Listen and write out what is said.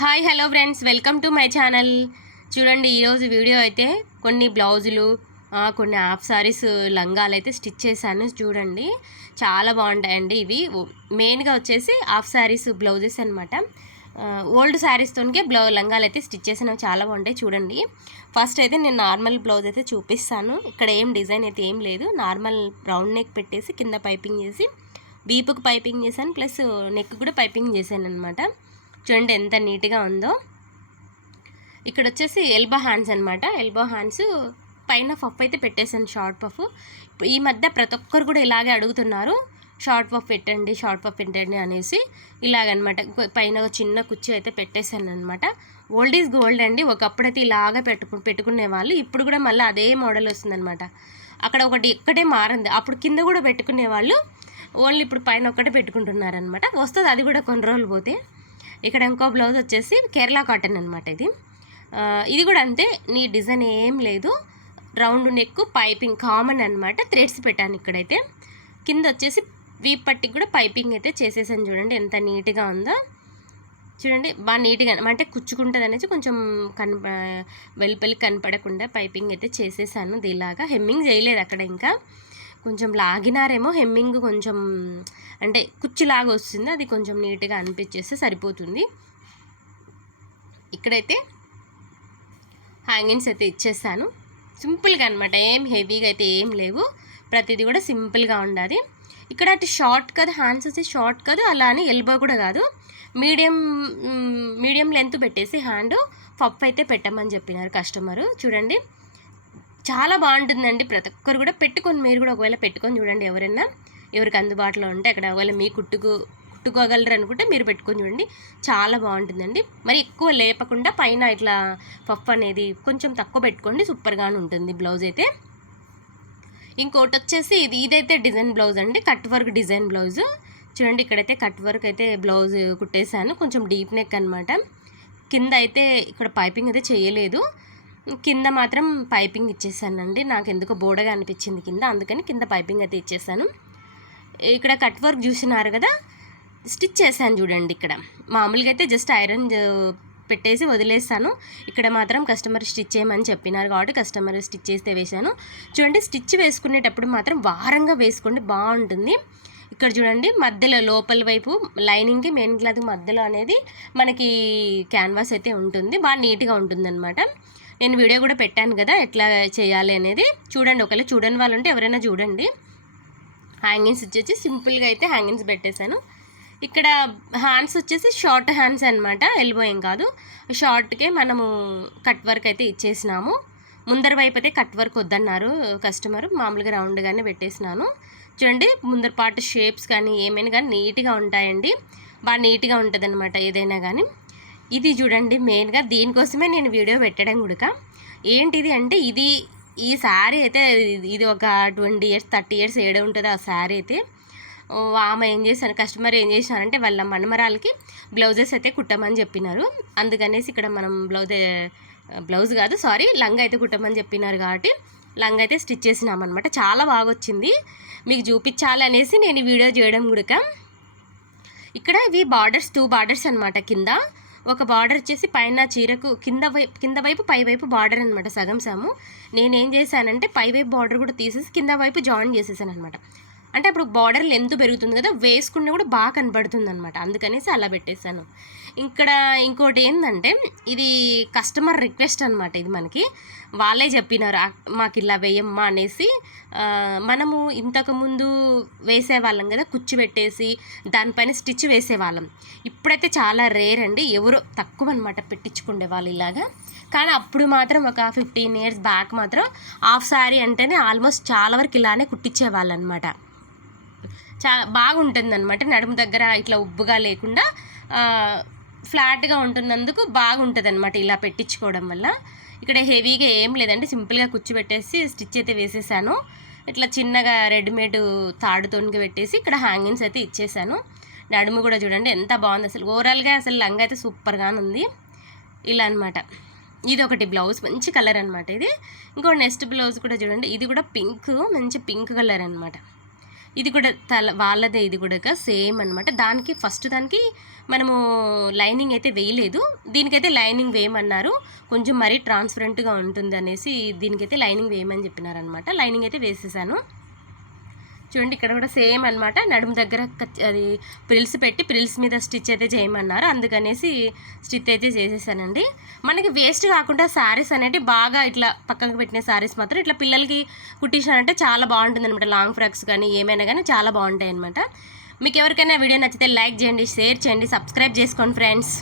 Hi hello friends. Welcome to my channel. చూడండి ఈరోజు video అయితే కొన్ని బ్లౌజులు కొన్ని హాఫ్ సారీస్ లంగాలు అయితే స్టిచ్ చేశాను. చూడండి చాలా బాగుంటాయండి ఇవి. మెయిన్గా వచ్చేసి హాఫ్ సారీస్ బ్లౌజెస్ అనమాట ఓల్డ్ శారీస్తోనికే బ్లౌ లంగాలు అయితే స్టిచ్ చేసినవి చాలా బాగుంటాయి చూడండి. ఫస్ట్ అయితే నేను నార్మల్ బ్లౌజ్ అయితే చూపిస్తాను. ఇక్కడ ఏం డిజైన్ అయితే ఏం లేదు. నార్మల్ రౌండ్ నెక్ పెట్టేసి కింద పైపింగ్ చేసి వీపుకు పైపింగ్ చేశాను. ప్లస్ నెక్ కూడా పైపింగ్ చేశాను అనమాట చూడండి ఎంత నీట్గా ఉందో. ఇక్కడ వచ్చేసి ఎల్బో హ్యాండ్స్ అనమాట ఎల్బో హ్యాండ్స్ పైన పఫ్ అయితే పెట్టేశాను షార్ట్ పఫ్ ఈ మధ్య ప్రతి ఒక్కరు కూడా ఇలాగే అడుగుతున్నారు షార్ట్ పఫ్ పెట్టండి షార్ట్ పఫ్ పెట్టండి అనేసి. ఇలాగనమాట. పైన ఒక చిన్న కుర్చీ అయితే పెట్టేశాను అనమాట ఓల్డ్ ఈజ్ గోల్డ్ అండి. ఒకప్పుడైతే ఇలాగా పెట్టుకు పెట్టుకునే వాళ్ళు ఇప్పుడు కూడా మళ్ళీ అదే మోడల్ వస్తుందనమాట అక్కడ ఒకటి ఇక్కడే మారింది. అప్పుడు కింద కూడా పెట్టుకునే వాళ్ళు ఓన్లీ ఇప్పుడు పైన ఒక్కటే పెట్టుకుంటున్నారనమాట వస్తుంది అది కూడా కొన్ని రోజులు పోతే. ఇక్కడ ఇంకో బ్లౌజ్ వచ్చేసి కేరళ కాటన్ అనమాట ఇది. ఇది కూడా అంతే నీ డిజైన్ ఏం లేదు. రౌండ్ నెక్ పైపింగ్ కామన్ అనమాట థ్రెడ్స్ పెట్టాను ఇక్కడైతే. కింద వచ్చేసి వీప్ పట్టికి కూడా పైపింగ్ అయితే చేసేసాను చూడండి ఎంత నీట్గా ఉందో. చూడండి బాగా నీట్గా అంటే కుచ్చుకుంటుంది అనేసి కొంచెం కన్ వెలుపలి కనపడకుండా పైపింగ్ అయితే చేసేసాను దీలాగా హెమ్మింగ్ చేయలేదు అక్కడ ఇంకా. కొంచెం లాగినారేమో హెమ్మింగ్ కొంచెం అంటే కుచ్చులాగా వస్తుంది అది కొంచెం నీట్గా అనిపించేస్తే సరిపోతుంది. ఇక్కడైతే హ్యాంగింగ్స్ అయితే ఇచ్చేస్తాను. సింపుల్గా అనమాట ఏం హెవీగా అయితే ఏం లేవు. ప్రతిదీ కూడా సింపుల్గా ఉండాలి. ఇక్కడ అటు షార్ట్ కాదు హ్యాండ్స్ వచ్చి షార్ట్ కాదు అలా అని ఎల్బో కూడా కాదు. మీడియం మీడియం లెంత్ పెట్టేసి హ్యాండ్ పఫ్ అయితే పెట్టమని చెప్పినారు కస్టమరు. చూడండి. చాలా బాగుంటుందండి. ప్రతి ఒక్కరు కూడా పెట్టుకొని మీరు కూడా ఒకవేళ పెట్టుకొని చూడండి ఎవరైనా ఎవరికి అందుబాటులో ఉంటే అక్కడ ఒకవేళ మీ కుట్టుకు కుట్టుకోగలరు అనుకుంటే మీరు పెట్టుకొని చూడండి. చాలా బాగుంటుందండి. మరి ఎక్కువ లేపకుండా పైన ఇట్లా పఫ్ అనేది కొంచెం తక్కువ పెట్టుకోండి. సూపర్గానే ఉంటుంది బ్లౌజ్ అయితే. ఇంకోటి వచ్చేసి ఇది ఇదైతే డిజైన్ బ్లౌజ్ అండి. Cut work design blouse. చూడండి ఇక్కడైతే కట్ వర్క్ అయితే బ్లౌజ్ కుట్టేశాను. కొంచెం డీప్ నెక్ అనమాట కింద అయితే ఇక్కడ పైపింగ్ అయితే చేయలేదు. కింద మాత్రం పైపింగ్ ఇచ్చేసానండి. నాకు ఎందుకో బోడగా అనిపించింది కింద అందుకని కింద పైపింగ్ అయితే ఇచ్చేసాను. ఇక్కడ కట్ వర్క్ చూసినారు కదా స్టిచ్ చేశాను చూడండి ఇక్కడ. మామూలుగా అయితే జస్ట్ ఐరన్ పెట్టేసి వదిలేసాను ఇక్కడ మాత్రం కస్టమర్ స్టిచ్ చేయమని చెప్పినారు కాబట్టి కస్టమర్ స్టిచ్ చేస్తే వేశాను. చూడండి స్టిచ్ వేసుకునేటప్పుడు మాత్రం వారంగా వేసుకోండి బాగుంటుంది. ఇక్కడ చూడండి మధ్యలో లోపల వైపు లైనింగ్కి మెయిన్ క్లాత్ మధ్యలో అనేది మనకి క్యాన్వాస్ అయితే ఉంటుంది. బాగా నీట్గా ఉంటుంది అనమాట నేను వీడియో కూడా పెట్టాను కదా ఎట్లా చేయాలి అనేది. చూడండి ఒకవేళ చూడని వాళ్ళు ఉంటే ఎవరైనా చూడండి. హ్యాంగింగ్స్ వచ్చేసి సింపుల్గా అయితే హ్యాంగింగ్స్ పెట్టేశాను. ఇక్కడ హ్యాండ్స్ వచ్చేసి షార్ట్ హ్యాండ్స్ అనమాట ఎల్బో ఏం కాదు. షార్ట్కే మనము కట్ వర్క్ అయితే ఇచ్చేసినాము. ముందర వైపు అయితే కట్ వర్క్ వద్దన్నారు కస్టమర్ మామూలుగా రౌండ్గానే పెట్టేసినాను. చూడండి ముందర పాటు షేప్స్ కానీ ఏమైనా కానీ నీట్గా ఉంటాయండి. బాగా నీట్గా ఉంటుంది అనమాట ఏదైనా కానీ. ఇది చూడండి మెయిన్గా దీనికోసమే నేను వీడియో పెట్టడం కూడా ఏంటిది అంటే ఇది ఈ శారీ అయితే ఇది- ఒక ట్వంటీ ఇయర్స్ థర్టీ ఇయర్స్ ఏడో ఉంటుంది ఆ శారీ అయితే. ఆమె ఏం చేశాను కస్టమర్ ఏం చేశారంటే వాళ్ళ మనమరాలకి బ్లౌజెస్ అయితే కుట్టమని చెప్పినారు. అందుకనేసి ఇక్కడ మనం బ్లౌజ్ బ్లౌజ్ కాదు సారీ లంగా అయితే కుట్టమని చెప్పినారు కాబట్టి లంగా అయితే స్టిచ్ చేసినామన్నమాట. చాలా బాగా వచ్చింది మీకు చూపించాలి అనేసి నేను వీడియో చేయడం కూడా ఇక్కడ ఇవి బార్డర్స్ టూ బార్డర్స్ అనమాట కింద. ఒక బార్డర్ వచ్చేసి పైన చీరకు కింద వైపు కింద వైపు పై వైపు బార్డర్ అనమాట సగం సాము నేనేం చేశానంటే పై వైపు బార్డర్ కూడా తీసేసి కింద వైపు జాయిన్ చేసేసాను అనమాట అంటే అప్పుడు బార్డర్ లెంత్ పెరుగుతుంది కదా వేసుకున్నా కూడా బాగా కనబడుతుంది అనమాట అందుకనేసి అలా పెట్టేశాను. ఇక్కడ ఇంకోటి ఏంటంటే ఇది కస్టమర్ రిక్వెస్ట్ అనమాట ఇది మనకి. వాళ్ళే చెప్పినారు మాకు ఇలా వేయమ్మా అనేసి. మనము ఇంతకుముందు వేసేవాళ్ళం కదా కుచ్చి పెట్టేసి దానిపైన స్టిచ్ వేసేవాళ్ళం. ఇప్పుడైతే చాలా రేర్ అండి ఎవరో తక్కువ అనమాట పెట్టించుకునే వాళ్ళు ఇలాగా. కానీ అప్పుడు మాత్రం ఒక ఫిఫ్టీన్ ఇయర్స్ బ్యాక్ మాత్రం హాఫ్ శారీ అంటేనే ఆల్మోస్ట్ చాలా వరకు ఇలానే కుట్టించేవాళ్ళు అనమాట చాలా బాగుంటుంది అనమాట నడుము దగ్గర ఇట్లా ఉబ్బుగా లేకుండా ఫ్లాట్గా ఉంటున్నందుకు బాగుంటుంది అనమాట ఇలా పెట్టించుకోవడం వల్ల. ఇక్కడ హెవీగా ఏం లేదండి. సింపుల్గా కూర్చోబెట్టేసి స్టిచ్ అయితే వేసేసాను. ఇట్లా చిన్నగా రెడీమేడ్ తాడుతోనికి పెట్టేసి ఇక్కడ హ్యాంగింగ్స్ అయితే ఇచ్చేసాను. నడుము కూడా చూడండి ఎంత బాగుంది. అసలు ఓవరాల్గా అసలు లంగ్ అయితే సూపర్గానే ఉంది. ఇలా అనమాట ఇది ఒకటి బ్లౌజ్ మంచి కలర్ అనమాట ఇది. ఇంకో నెక్స్ట్ బ్లౌజ్ కూడా చూడండి. ఇది కూడా పింక్ మంచి పింక్ కలర్ అనమాట ఇది కూడా తల వాళ్ళదే ఇది కూడా సేమ్ అనమాట దానికి ఫస్ట్ దానికి మనము లైనింగ్ అయితే వేయలేదు. దీనికైతే లైనింగ్ వేయమన్నారు. కొంచెం మరీ ట్రాన్స్పరెంట్గా ఉంటుంది అనేసి దీనికైతే లైనింగ్ వేయమని చెప్పినారనమాట లైనింగ్ అయితే వేసేసాను. చూడండి ఇక్కడ కూడా సేమ్ అనమాట నడుము దగ్గర అది ప్రిల్స్ పెట్టి ప్రిల్స్ మీద స్టిచ్ అయితే చేయమన్నారు. అందుకనేసి స్టిచ్ అయితే చేసేసానండి. మనకి వేస్ట్ కాకుండా శారీస్ అనేవి బాగా ఇట్లా పక్కకు పెట్టిన శారీస్ మాత్రం ఇట్లా పిల్లలకి కుట్టించాలంటే చాలా బాగుంటుంది అనమాట లాంగ్ ఫ్రాక్స్ కానీ ఏమైనా కానీ చాలా బాగుంటాయి అనమాట మీకు ఎవరికైనా వీడియో నచ్చితే లైక్ చేయండి షేర్ చేయండి సబ్స్క్రైబ్ చేసుకోండి ఫ్రెండ్స్.